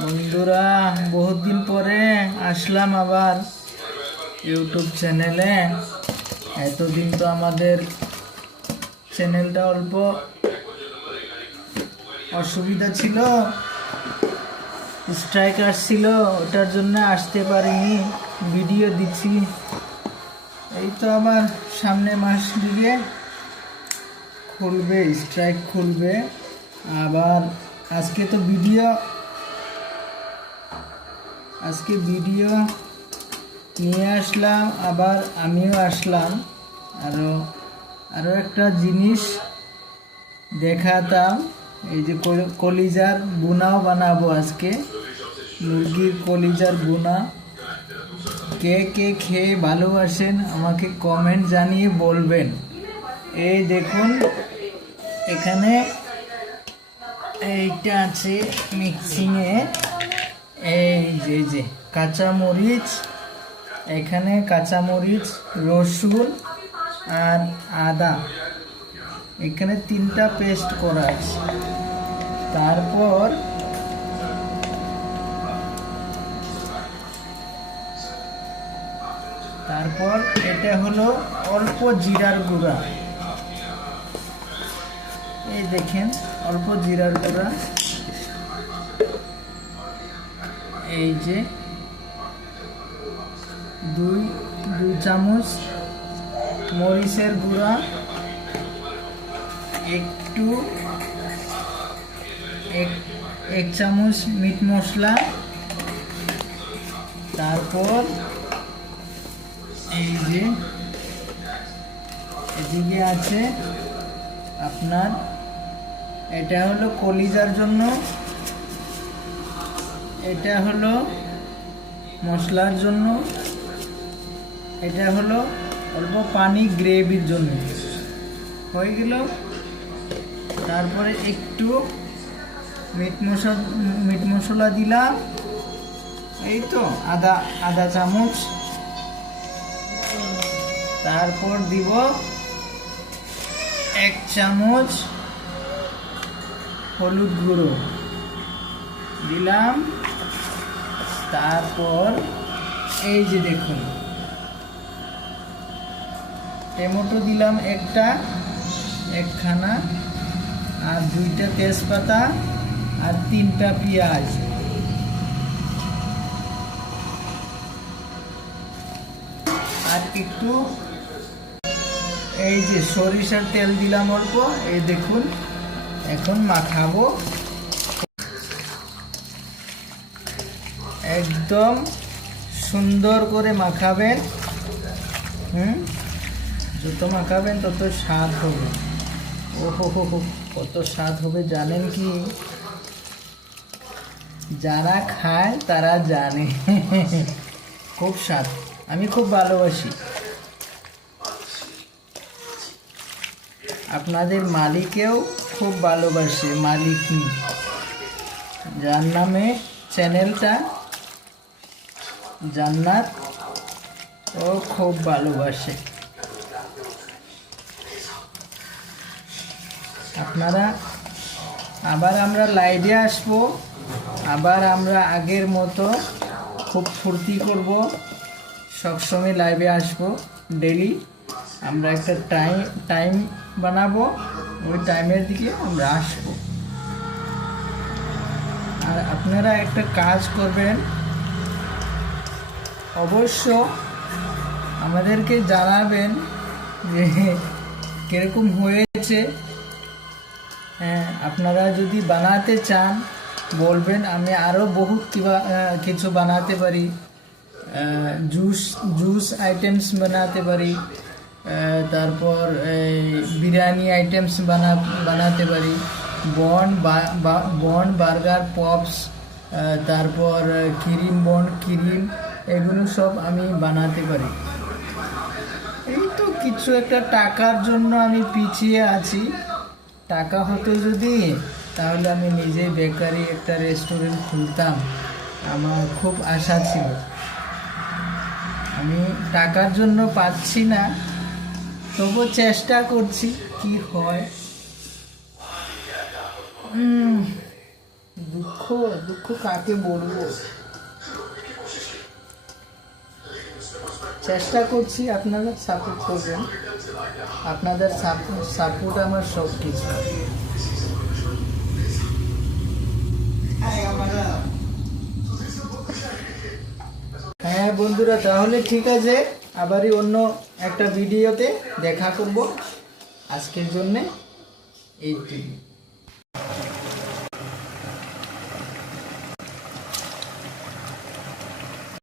বন্ধুরা, বহুত দিন পরে আসলাম আবার ইউটিউব চ্যানেলে। এতদিন তো আমাদের চ্যানেলটা অল্প অসুবিধা ছিল স্ট্রাইক আসছিল, ওটার জন্য আসতে পারিনি ভিডিও দিচ্ছি। এই তো আবার সামনে মাস দিকে খুলবে স্ট্রাইক খুলবে। আবার আজকে তো ভিডিও আজকে ভিডিও নিয়ে আসলাম, আবার আমিও আসলাম। আরও আরও একটা জিনিস দেখাতাম। এই যে কলিজার বোনাও বানাবো আজকে। মুরগির কলিজার বোনা। কে কে খেয়ে ভালোবাসেন আমাকে কমেন্ট জানিয়ে বলবেন। এই দেখুন, এখানে এইটা আছে মিক্সিংয়ে যে, এই কাঁচামরিচ, এখানে কাঁচামরিচ, রসুন আর আদা। এখানে তিনটা পেস্ট করা আছে। তারপর তারপর এটা হলো অল্প জিরার গুঁড়া। এই দেখেন, অল্প জিরার গুঁড়া। এই যে দুই দুই চামচ মরিচের গুঁড়া, একটু, এক এক চামচ মিট মশলা, তারপর এই যে এদিকে আছে আপনার, এটা হলো কলিজার জন্য এটা হলো মশলার জন্য, এটা হলো অল্প পানি গ্রেভির জন্য। হয়ে গেল। তারপরে একটু মিট মশলা মিট মশলা দিলাম। এই তো, আদা আদা চামচ। তারপর দিব এক চামচ হলুদ গুঁড়ো। দিলাম। তারপর এই যে দেখুন। টমেটো দিলাম একটা, একখানা, আর দুইটা তেজপাতা, আর তিনটা পেঁয়াজ। আর একটু এই যে সরিষার তেল দিলাম অল্প, এই দেখুন, এখন মাখাবো। একদম সুন্দর করে মাখাবেন। হুম? যত মাখাবেন তত স্বাদ হবে। ও হো হো হো কত স্বাদ হবে জানেন কি? যারা খায় তারা জানে। খুব স্বাদ, আমি খুব ভালোবাসি। আপনাদের মালিকেও খুব ভালোবাসে মালিকনি যার নামে চ্যানেলটা জান্নাত ও খুব ভালোবাসে। আপনারা, আবার আমরা লাইভে আসব, আবার আমরা আগের মতো খুব ফুর্তি করব, সবসময় লাইভে আসব ডেলি আমরা একটা টাইম টাইম বানাবো, ওই টাইমের দিকে আমরা আসব। আর আপনারা একটা কাজ করবেন অবশ্য আমাদেরকে জানাবেন যে কীরকম হয়েছে। হ্যাঁ আপনারা যদি বানাতে চান, বলবেন, আমি আরও বহুত কিছু বানাতে পারি। জুস জুস আইটেমস বানাতে পারি। তারপর বিরিয়ানি আইটেমস বানা, বানাতে পারি। বন বন, বার্গার, পপস তারপর ক্রিম বন, ক্রিম এগুলো সব আমি বানাতে পারি। এই তো কিছু একটা টাকার জন্য আমি পিছিয়ে আছি। টাকা হতো যদি, তাহলে আমি নিজেই বেকারি একটা রেস্টুরেন্ট খুলতাম। আমার খুব আশা ছিল। আমি টাকার জন্য পাচ্ছি না তবু চেষ্টা করছি কি হয়। দুঃখ দুঃখ কাকে বলব? চেষ্টা করছি আপনারা সাপোর্ট করবেন। আপনাদের সাপোর্ট আমার সব কিছু হ্যাঁ বন্ধুরা, তাহলে ঠিক আছে। আবারই অন্য একটা ভিডিওতে দেখা করব। আজকের জন্যে এইটুকু